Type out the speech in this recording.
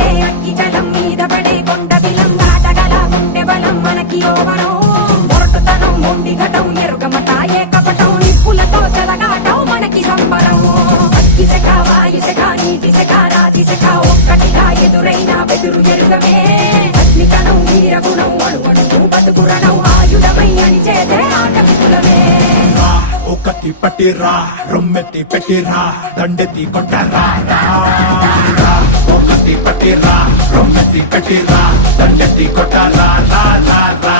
పడే అగ్గి జలం మీద పడే కొండ బిలం దాటగల గుండె బలం మనకి యోవనం మొరటుతనం మొండి ఘటం ఎరుగమట ఏకపటం నిప్పులతో చెలగాటం మనకి సంబరం అగ్గిసెక వాయుసెక నీటిసెక రాతిసెక ఒక్కటిగా ఎదురైన బెదురు ఎరుగమే అగ్నికణం వీరగుణం అణువణువు బతుకురణం ఆయుధమై అని చేసే ఆటవికులమే ఒకటి పట్టిరా రొమ్మెత్తి పెట్టిరా దండెత్తి కొట్టరా ఒకటి పట్టిరా రొమ్మెత్తి పెట్టిరా దండెత్తి కొట్టరా రా రా రా